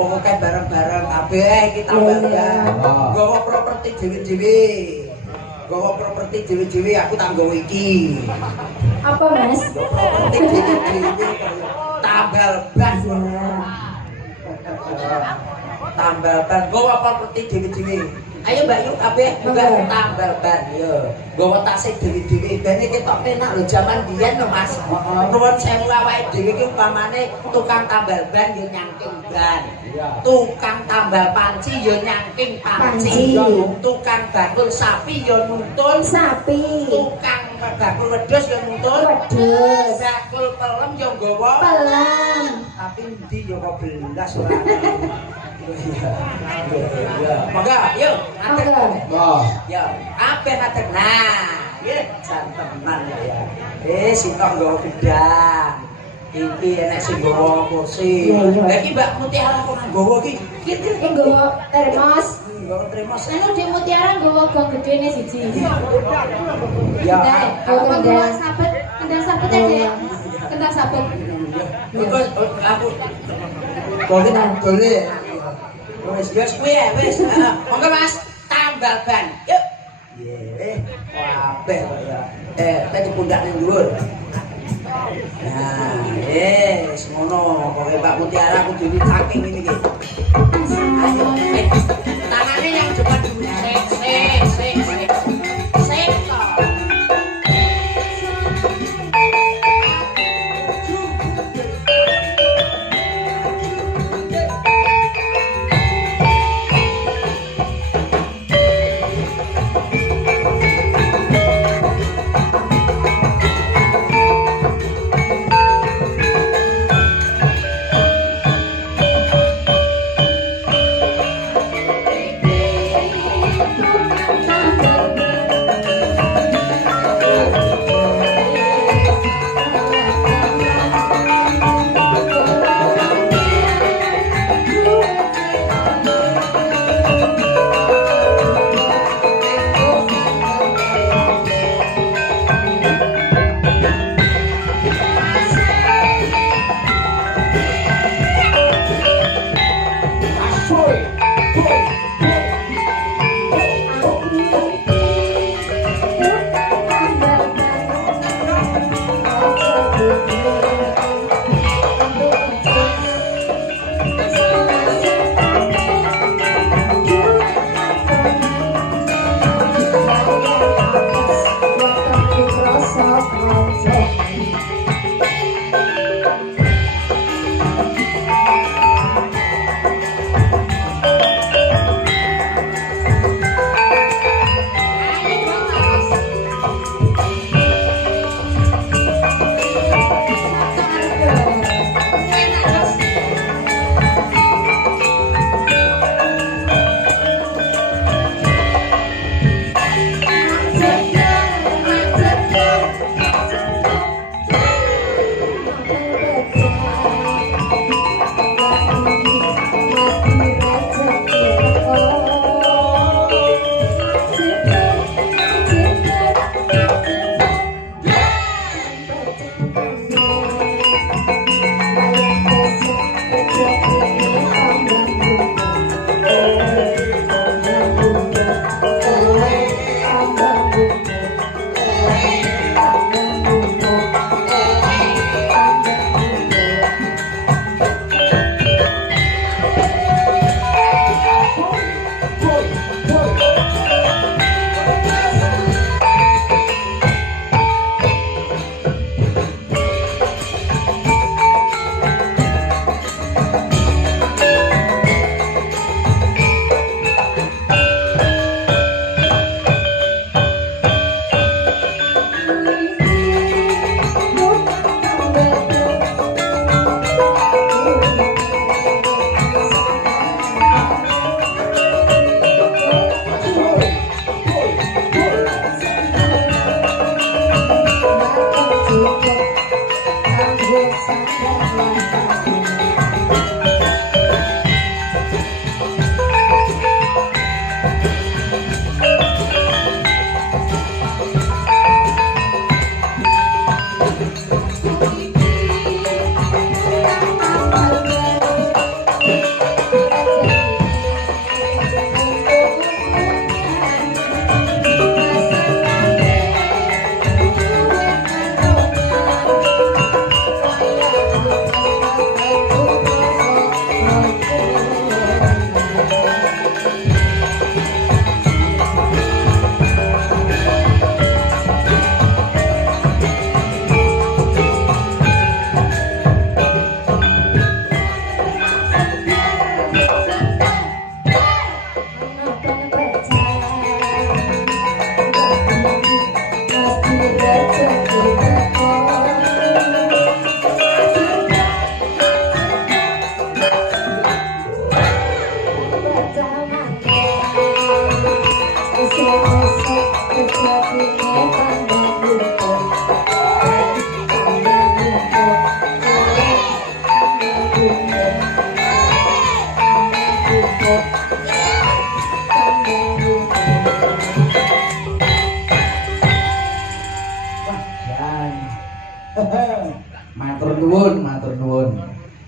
Oke bareng-bareng kabeh iki tambah ya. Gowo properti dhewe-dhewe. Gowo properti dhewe-dhewe aku tak nggowo iki. Apa, Mas? Properti dhewe-dhewe tambal ban. Tambal ban gowo properti dhewe-dhewe. Ayo Mbak Yu kabeh juga tambal ban yo. Gowo tasih dhewe-dhewe ben ketok penak lho jaman biyen lho Mas. Nuwun sewu awake dhewe iki umpamane tukang tambal ban yo nyangking ban. Tukang tambal panci yo nyangking panci. Tukang bakul sapi yo nuntun sapi. Tukang bakul wedhus yo nuntun wedhus. Bakul pelem yo nggawa pelem. Tapi endi yo kok belas ora. Monggo, yuk, matur. Yo, kabeh matur. Nah, nggih, jantenan ya. Singkong nggawa gedang. Iki enek sing nggawa kursi. Lah iki Mbak Mutiara kok nggawa iki? Iki nggawa termos. Nggawa termos. Anu di Mutiara nggawa gong gedene siji. Ya, aku nggawa sabet, kendang sabet aja. Kendang sabet. Aku boleh boleh. Wis kuwi ya, wis. Monggo Mas, tambal ban. Yuk. Nggih, kabeh kok ya. Tadi pundak ning dhuwur. Nah, ngono. Pokoke Mbak Mutiara kudu saking ini iki. Ayo, tangane yang coba dulu. Sik.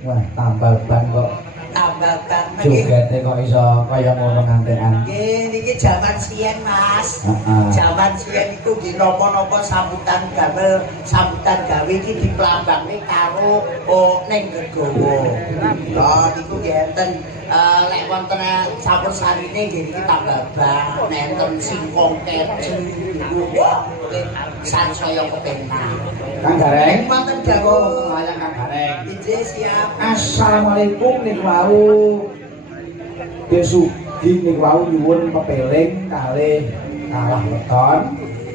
Wah, tambal ban kok. Tambal ban. Jogete kok iso kaya ngono ngantekan. Nggih, niki jaman siyen, Mas. Heeh. Jaman siyen iku nggih napa-napa sambutan gawe iki diplambangne karo ning Gegowo. Lah niku nggih enten lek wonten sampun sarine nggih niki tambal ban, enten singkong keju niku sansaya kepenak. Kang Gareng, Manten jago jago wayang Kang Gareng. Ije siap. Assalamualaikum niku wau. Desugi niku wau nyuwun pepeling kalih kalah weton.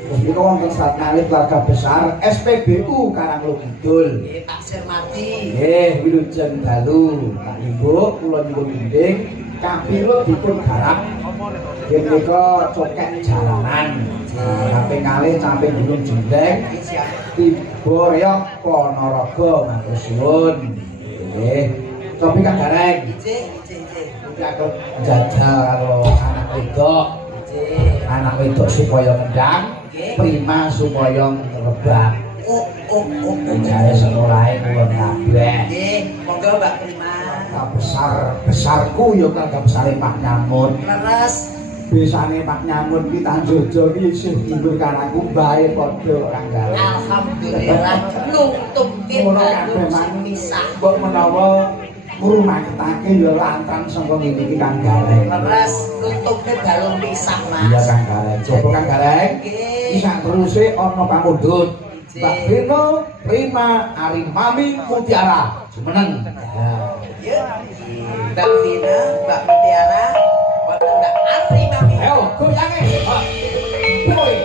Terus niku wonten satkalih keluarga besar SPBU Karanglo Kidul. Nggih, Pak Sirmati. Nggih, wilujeng dalu. Pak Ibu kula nyuwun dinding kapilo dipun garap. Nggih menika cokek jalanan. Kaping kalih samping Gunung Jendeng. Nggih, siap. Tiba Reyok Ponorogo matur suwun. Nggih. Tapi Kang Gareng, Ije. aku jajal karo anak wedok. Ije. Anak wedok supaya ngendang, Nggih. prima supaya ngerebak. Oh. Jare sekolahe kulon kabeh. Nggih, monggo Mbak Prima. Besarku ya keluarga besare Pak Nyamun. Leres. Besane Pak Nyamun ki Tanjojo ki isih timbul karaku bae padha Kang Gareng. Alhamdulillah nuntuke Ngono baru kabeh sing man. pisah. Mbok menawa ngrumaketake ya lantang saka ngene iki Kang Gareng. Leres nuntuke baru pisah, Mas. Iya Kang Gareng. Coba Kang Gareng. Nggih. Isa teruse ana pamundhut. Mbak Bino, Prima, Ari Mami, Mutiara. Jumeneng. Ya. Mbak Vina, Mbak Mutiara, wonten Mbak Ari Mami. Ayo, goyange. Boy.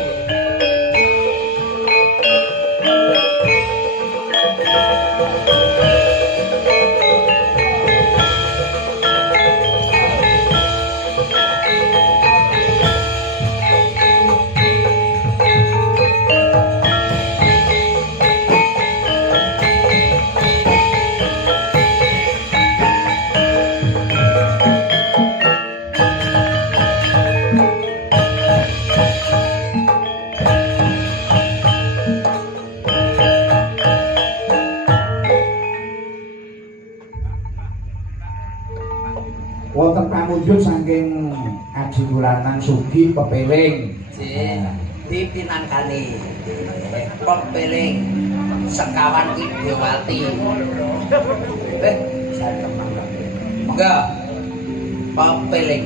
Wonten pamundhut saking Adiwulanang Sugih pepeling. Nggih, dipinangkani pepeling sekawan Widyawati. Saya kemang. Monggo pepeling